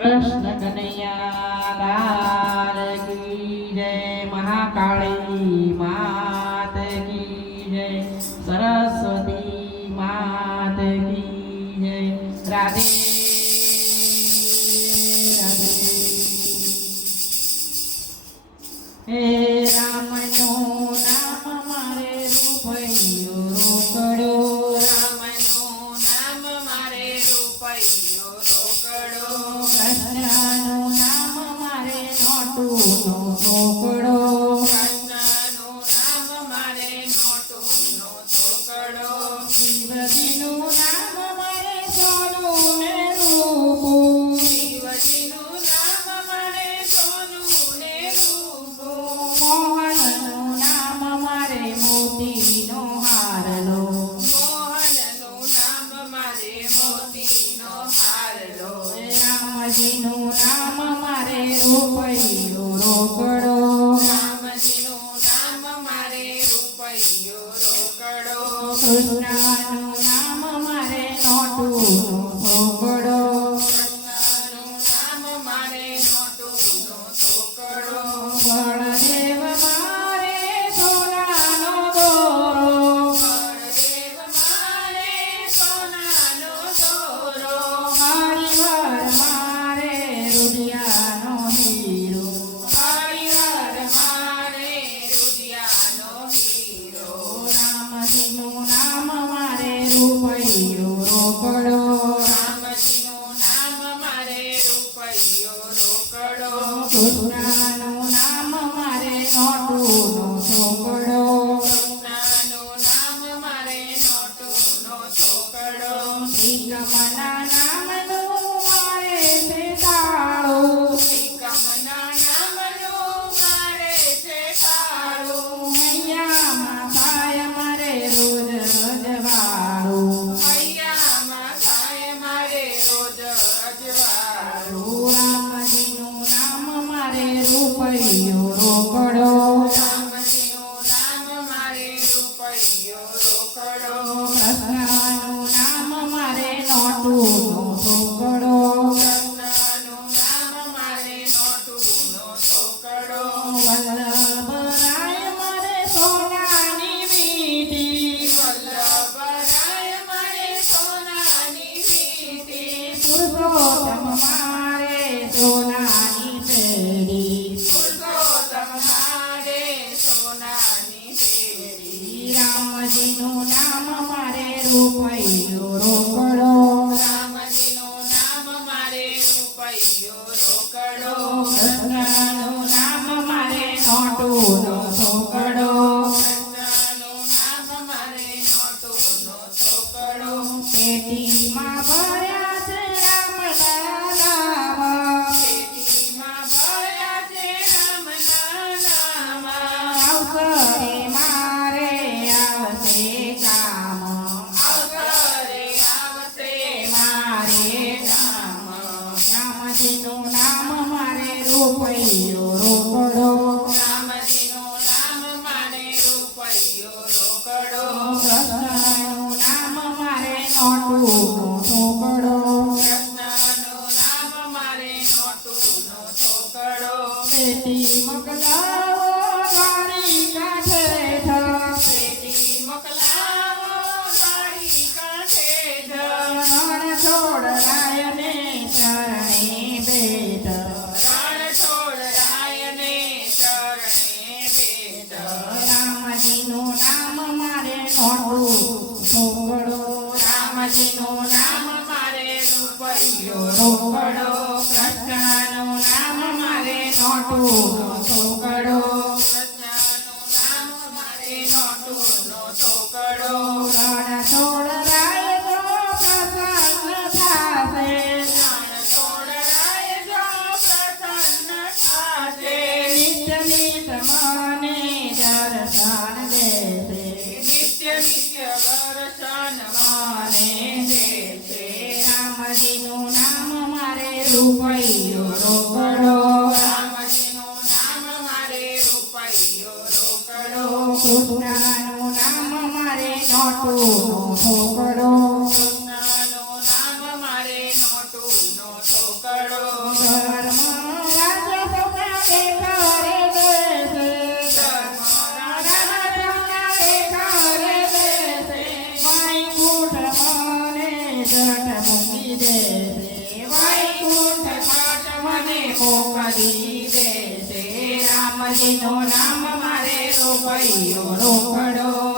कृष्ण कन्हैया लाल की जय। महाकाली मात की जय। सरस्वती मात की जय। राधे राधे। हे राम नो नाम मारे रूपयो रोकड़ो। રામ નું નામ મારે રૂપૈયો રોકડો. કૃષ્ણનું નામ મારે નોટુનો ચોકડો. કૃષ્ણનું નામ મારે નોટુનો ચોકડો. શિવજીનું નામ મારે સોનું ને રૂપું. શિવજીનું નામ મારે સોનું ને રૂપું. મોહનનું નામ મારે મોતીનો હારલો. મોહનનું નામ મારે મોતીનો હારલો. રામજીનું નામ મારે રૂપૈયો રોકડો. રામજીનું નામ મારે રૂપૈયો રોકડો. કૃષ્ણનું નામ મારે નોટુનો ચોકડો. કૃષ્ણનું નામ મારે નોટુનો ચોકડો. બળદેવ મારે સોનાનો દોરો. બળદેવ મારે સોનાનો દોરો. હરિહર મારે રૂડિયાનો હીરો. હરિહર મારે રૂડિયાનો હીરો. રામજીનું નામ મારે રૂપૈયો રોકડો. રામજીનું નામ મારે રૂપૈયો રોકડો. કૃષ્ણનું નામ મારે નોટુનો ચોકડો. કૃષ્ણનું નામ મારે નોટુનો ચોકડો. શ્રીકમના નામનું મારે છે તાળું. શ્રીકમના નામનું મારે છે તાળું. હૈયામાં થાય મારે રોજ રજવાડું. હૈયામાં થાય મારે રોજ અજવાળું. રામજીનું નામ મારે રૂપૈયો રોકડો. રામજીનું નામ મારે રૂપૈયો રોકડો. કૃષ્ણનું નામ મારે નોટુનો ચોકડો. કૃષ્ણનું નામ મારે નોટુનો ચોકડો. વલ્લભરાય મારે સોનાની વીંટી. વલ્લભરાય મારે સોનાની વીંટી. પુરુષોત્તમ મારે સોનાની પેડી. પુરુષોત્તમ મારે સોનાની પેડી. રામજીનું નામ મારે રૂપૈયો રોકડો. રામજીનું નામ મારે રૂપૈયો રોકડો. કૃષ્ણનું નામ મારે નોટુનો ચોકડો. કૃષ્ણનું નામ મારે નોટુનો ચોકડો. પેટીમાં ભર્યા છે રામના નામ. પેટીમાં ભર્યા છે રામના નામ. અવસરે મારે આવશે કામ. અવસરે આવશે મારે રામ. રામજીનું નામ મારે રૂપૈયો રોકડો. રામજીનું નામ મારે રૂપૈયો રોકડો. કૃષ્ણનું નામ મારે નોટુનો ચોકડો. કૃષ્ણનું નામ મારે નોટુનો ચોકડો. પેટી મોકલાવો દ્વારિકા ઠેઠ. પેટી મોકલાવો દ્વારિકા ઠેઠ. રણ છોડ રાયને ચરણે બેઠ. રણછોડ રાયને ચરણે બેઠ. રામજીનું નામ મારે નોટુનો ચોકડો. રામજીનું નામ મારે રૂપૈયો રોકડો. રોકડો. કૃષ્ણનું નામ મારે નોટુનો ચોકડો. કૃષ્ણનું નામ મારે નોટુનો ચોકડો. રણ છોડ રાય જો પ્રસન્ન થાશે. રણછોડ રાય જો પ્રસન્ન થાશે. નિત્ય નિત્ય મને દર્શન દેશે. નિત્ય નિત્ય દર્શન મને દેશે. રામજીનું નામ મારે રૂપૈયો રોકડો. રામજીનું નામ મારે રૂપૈયો રોકડો. કૃષ્ણનું નામ મારે નોટુનો ચોકડો. કૃષ્ણનું નામ મારે નોટુનો ચોકડો. ધર્મ રાજ્ય સૌના દેખા રે દેશે. વૈકુંઠ મને જટ મૂકી દેશે. વૈકુંઠ મને મોકલી દેશે. રામજીનું નામ મારે રૂપિયો રોકડો